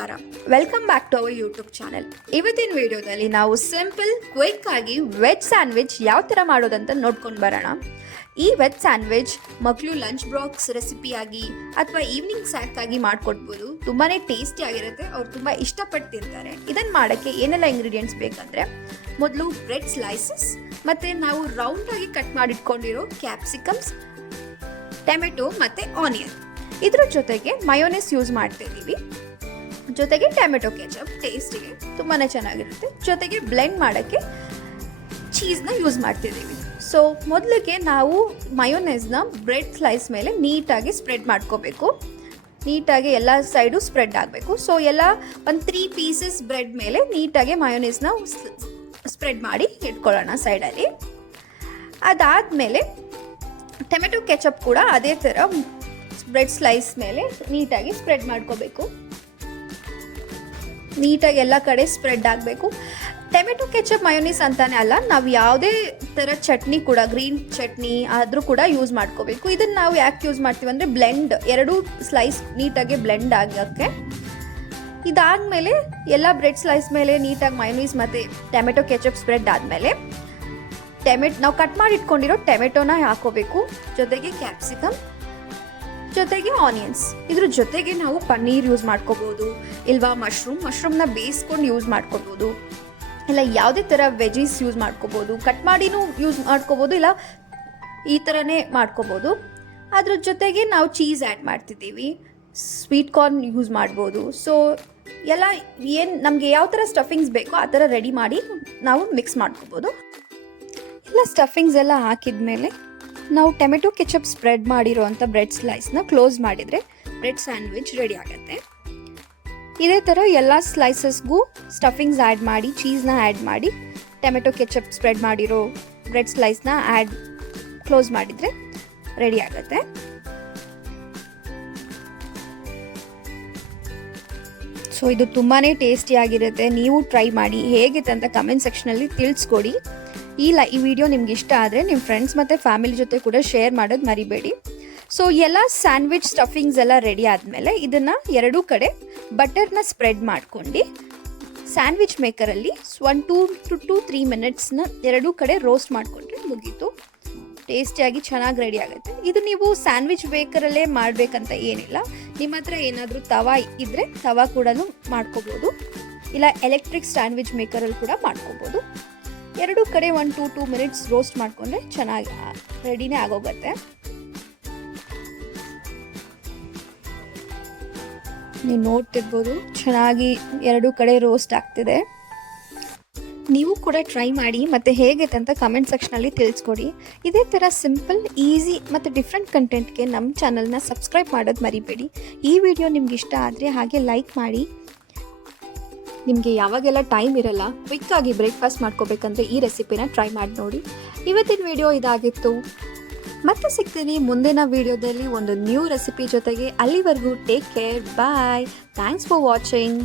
ನಮಸ್ಕಾರ, welcome back to our YouTube channel. ಇವತ್ತಿನ ವಿಡಿಯೋದಲ್ಲಿ ನಾವು ಸಿಂಪಲ್ ಕ್ವಿಕ್ ಆಗಿ ವೆಜ್ ಸ್ಯಾಂಡ್ವಿಚ್ ಯಾವ ಥರ ಮಾಡೋದಂತ ನೋಡ್ಕೊಂಡು ಬರೋಣ. ಈ ವೆಜ್ ಸ್ಯಾಂಡ್ವಿಚ್ ಮಕ್ಕಳು ಲಂಚ್ ಬಾಕ್ಸ್ ರೆಸಿಪಿಯಾಗಿ ಅಥವಾ ಈವ್ನಿಂಗ್ ಸ್ನ್ಯಾಕ್ ಆಗಿ ಮಾಡಿಕೊಡ್ಬೋದು. ತುಂಬಾ ಟೇಸ್ಟಿ ಆಗಿರುತ್ತೆ, ಅವ್ರು ತುಂಬ ಇಷ್ಟಪಟ್ಟು ತಿಂತಾರೆ. ಇದನ್ನು ಮಾಡೋಕ್ಕೆ ಏನೆಲ್ಲ ಇಂಗ್ರೀಡಿಯೆಂಟ್ಸ್ ಬೇಕಂದರೆ, ಮೊದಲು ಬ್ರೆಡ್ ಸ್ಲೈಸಸ್ ಮತ್ತು ನಾವು ರೌಂಡಾಗಿ ಕಟ್ ಮಾಡಿಟ್ಕೊಂಡಿರೋ ಕ್ಯಾಪ್ಸಿಕಮ್ಸ್, ಟೊಮೆಟೊ ಮತ್ತು ಆನಿಯನ್. ಇದ್ರ ಜೊತೆಗೆ ಮಯೋನೈಸ್ ಯೂಸ್ ಮಾಡ್ತಾ ಇದ್ದೀವಿ, ಜೊತೆಗೆ ಟೊಮೆಟೊ ಕೆಚಪ್ ಟೇಸ್ಟಿಗೆ ತುಂಬಾ ಚೆನ್ನಾಗಿರುತ್ತೆ. ಜೊತೆಗೆ ಬ್ಲೆಂಡ್ ಮಾಡೋಕ್ಕೆ ಚೀಸ್ನ ಯೂಸ್ ಮಾಡ್ತಿದ್ದೀವಿ. ಸೊ ಮೊದಲಿಗೆ ನಾವು ಮಯೋನೈಸ್ನ ಬ್ರೆಡ್ ಸ್ಲೈಸ್ ಮೇಲೆ ನೀಟಾಗಿ ಸ್ಪ್ರೆಡ್ ಮಾಡ್ಕೋಬೇಕು. ನೀಟಾಗಿ ಎಲ್ಲ ಸೈಡು ಸ್ಪ್ರೆಡ್ ಆಗಬೇಕು. ಸೊ ಎಲ್ಲ ಒಂದು 3 ಪೀಸಸ್ ಬ್ರೆಡ್ ಮೇಲೆ ನೀಟಾಗಿ ಮಯೋನೈಸ್ನ ಸ್ಪ್ರೆಡ್ ಮಾಡಿ ಇಟ್ಕೊಳ್ಳೋಣ ಸೈಡಲ್ಲಿ. ಅದಾದಮೇಲೆ ಟೊಮೆಟೊ ಕೆಚಪ್ ಕೂಡ ಅದೇ ಥರ ಬ್ರೆಡ್ ಸ್ಲೈಸ್ ಮೇಲೆ ನೀಟಾಗಿ ಸ್ಪ್ರೆಡ್ ಮಾಡ್ಕೋಬೇಕು. ನೀಟಾಗಿ ಎಲ್ಲ ಕಡೆ ಸ್ಪ್ರೆಡ್ ಆಗಬೇಕು. ಟೊಮೆಟೊ ಕೆಚಪ್ ಮಯೋನೀಸ್ ಅಂತಾನೆ ಅಲ್ಲ, ನಾವು ಯಾವುದೇ ಥರ ಚಟ್ನಿ ಕೂಡ, ಗ್ರೀನ್ ಚಟ್ನಿ ಆದರೂ ಕೂಡ ಯೂಸ್ ಮಾಡ್ಕೋಬೇಕು. ಇದನ್ನು ನಾವು ಯಾಕೆ ಯೂಸ್ ಮಾಡ್ತೀವಿ ಅಂದರೆ ಬ್ಲೆಂಡ್, ಎರಡೂ ಸ್ಲೈಸ್ ನೀಟಾಗಿ ಬ್ಲೆಂಡ್ ಆಗೋಕ್ಕೆ. ಇದಾದಮೇಲೆ ಎಲ್ಲ ಬ್ರೆಡ್ ಸ್ಲೈಸ್ ಮೇಲೆ ನೀಟಾಗಿ ಮಯೋನೀಸ್ ಮತ್ತು ಟೊಮೆಟೊ ಕೆಚಪ್ ಸ್ಪ್ರೆಡ್ ಆದಮೇಲೆ ನಾವು ಕಟ್ ಮಾಡಿ ಇಟ್ಕೊಂಡಿರೋ ಟೊಮೆಟೊನ ಹಾಕೋಬೇಕು, ಜೊತೆಗೆ ಕ್ಯಾಪ್ಸಿಕಮ್, ಜೊತೆಗೆ ಆನಿಯನ್ಸ್. ಇದ್ರ ಜೊತೆಗೆ ನಾವು ಪನ್ನೀರ್ ಯೂಸ್ ಮಾಡ್ಕೋಬೋದು, ಇಲ್ವಾ ಮಶ್ರೂಮ್ನ ಬೇಯಿಸ್ಕೊಂಡು ಯೂಸ್ ಮಾಡ್ಕೋಬೋದು, ಇಲ್ಲ ಯಾವುದೇ ಥರ ವೆಜೀಸ್ ಯೂಸ್ ಮಾಡ್ಕೋಬೋದು, ಕಟ್ ಮಾಡಿನೂ ಯೂಸ್ ಮಾಡ್ಕೋಬೋದು, ಇಲ್ಲ ಈ ಥರನೇ ಮಾಡ್ಕೋಬೋದು. ಅದ್ರ ಜೊತೆಗೆ ನಾವು ಚೀಸ್ ಆ್ಯಡ್ ಮಾಡ್ತಿದ್ದೀವಿ, ಸ್ವೀಟ್ ಕಾರ್ನ್ ಯೂಸ್ ಮಾಡ್ಬೋದು. ಸೊ ಎಲ್ಲ ಏನು ನಮಗೆ ಯಾವ ಥರ ಸ್ಟಫಿಂಗ್ಸ್ ಬೇಕೋ ಆ ಥರ ರೆಡಿ ಮಾಡಿ ನಾವು ಮಿಕ್ಸ್ ಮಾಡ್ಕೋಬೋದು. ಎಲ್ಲ ಸ್ಟಫಿಂಗ್ಸ್ ಎಲ್ಲ ಹಾಕಿದ್ಮೇಲೆ ನಾವು ಟೊಮೆಟೊ ಕೆಚಪ್ ಸ್ಪ್ರೆಡ್ ಮಾಡಿರೋವಂಥ ಬ್ರೆಡ್ ಸ್ಲೈಸ್ನ ಕ್ಲೋಸ್ ಮಾಡಿದರೆ ಬ್ರೆಡ್ ಸ್ಯಾಂಡ್ವಿಚ್ ರೆಡಿ ಆಗುತ್ತೆ. ಇದೇ ಥರ ಎಲ್ಲ ಸ್ಲೈಸಸ್ಗೂ ಸ್ಟಫಿಂಗ್ಸ್ ಆ್ಯಡ್ ಮಾಡಿ, ಚೀಸ್ನ ಆ್ಯಡ್ ಮಾಡಿ, ಟೊಮೆಟೊ ಕೆಚಪ್ ಸ್ಪ್ರೆಡ್ ಮಾಡಿರೋ ಬ್ರೆಡ್ ಸ್ಲೈಸ್ನ ಕ್ಲೋಸ್ ಮಾಡಿದರೆ ರೆಡಿ ಆಗುತ್ತೆ. ಸೊ ಇದು ತುಂಬಾ ಟೇಸ್ಟಿಯಾಗಿರುತ್ತೆ. ನೀವು ಟ್ರೈ ಮಾಡಿ, ಹೇಗಿತ್ತು ಅಂತ ಕಮೆಂಟ್ ಸೆಕ್ಷನಲ್ಲಿ ತಿಳಿಸ್ಕೊಡಿ. ಈ ವಿಡಿಯೋ ನಿಮ್ಗೆ ಇಷ್ಟ ಆದರೆ ನಿಮ್ಮ ಫ್ರೆಂಡ್ಸ್ ಮತ್ತು ಫ್ಯಾಮಿಲಿ ಜೊತೆ ಕೂಡ ಶೇರ್ ಮಾಡೋದು ಮರಿಬೇಡಿ. ಸೊ ಎಲ್ಲ ಸ್ಯಾಂಡ್ವಿಚ್ ಸ್ಟಫಿಂಗ್ಸ್ ಎಲ್ಲ ರೆಡಿ ಆದಮೇಲೆ ಇದನ್ನು ಎರಡೂ ಕಡೆ ಬಟರ್ನ ಸ್ಪ್ರೆಡ್ ಮಾಡ್ಕೊಂಡು ಸ್ಯಾಂಡ್ವಿಚ್ ಮೇಕರಲ್ಲಿ 1 to 3 ಮಿನಿಟ್ಸ್ನ ಎರಡೂ ಕಡೆ ರೋಸ್ಟ್ ಮಾಡಿಕೊಂಡ್ರೆ ಮುಗೀತು. ಟೇಸ್ಟಿಯಾಗಿ ಚೆನ್ನಾಗಿ ರೆಡಿ ಆಗುತ್ತೆ. ಇದು ನೀವು ಸ್ಯಾಂಡ್ವಿಚ್ ಬೇಕರಲ್ಲೇ ಮಾಡಬೇಕಂತ ಏನಿಲ್ಲ. ನಿಮ್ಮ ಹತ್ರ ಏನಾದರೂ ತವಾ ಇದ್ದರೆ ತವಾ ಕೂಡ ಮಾಡ್ಕೋಬೋದು, ಇಲ್ಲ ಎಲೆಕ್ಟ್ರಿಕ್ ಸ್ಯಾಂಡ್ವಿಚ್ ಮೇಕರಲ್ಲಿ ಕೂಡ ಮಾಡ್ಕೋಬೋದು. ಎರಡೂ ಕಡೆ 1 to 2 ಮಿನಿಟ್ಸ್ ರೋಸ್ಟ್ ಮಾಡಿಕೊಂಡ್ರೆ ಚೆನ್ನಾಗಿ ರೆಡಿನೇ ಆಗೋಗುತ್ತೆ. ನೀವು ನೋಡ್ತಿರ್ಬೋದು ಚೆನ್ನಾಗಿ ಎರಡೂ ಕಡೆ ರೋಸ್ಟ್ ಆಗ್ತಿದೆ. ನೀವು ಕೂಡ ಟ್ರೈ ಮಾಡಿ ಮತ್ತು ಹೇಗಿದೆ ಅಂತ ಕಮೆಂಟ್ ಸೆಕ್ಷನಲ್ಲಿ ತಿಳಿಸ್ಕೊಡಿ. ಇದೇ ಥರ ಸಿಂಪಲ್, ಈಸಿ ಮತ್ತು ಡಿಫ್ರೆಂಟ್ ಕಂಟೆಂಟ್ಗೆ ನಮ್ಮ ಚಾನಲ್ನ ಸಬ್ಸ್ಕ್ರೈಬ್ ಮಾಡೋದು ಮರಿಬೇಡಿ. ಈ ವಿಡಿಯೋ ನಿಮ್ಗೆ ಇಷ್ಟ ಆದರೆ ಹಾಗೆ ಲೈಕ್ ಮಾಡಿ. ನಿಮಗೆ ಯಾವಾಗೆಲ್ಲ ಟೈಮ್ ಇರಲ್ಲ, ಕ್ವಿಕ್ಕಾಗಿ ಬ್ರೇಕ್ಫಾಸ್ಟ್ ಮಾಡ್ಕೋಬೇಕಂದ್ರೆ ಈ ರೆಸಿಪಿನ ಟ್ರೈ ಮಾಡಿ ನೋಡಿ. ಇವತ್ತಿನ ವಿಡಿಯೋ ಇದಾಗಿತ್ತು. ಮತ್ತೆ ಸಿಗ್ತೀನಿ ಮುಂದಿನ ವಿಡಿಯೋದಲ್ಲಿ ಒಂದು ನ್ಯೂ ರೆಸಿಪಿ ಜೊತೆಗೆ. ಅಲ್ಲಿವರೆಗೂ take care, bye, thanks for watching.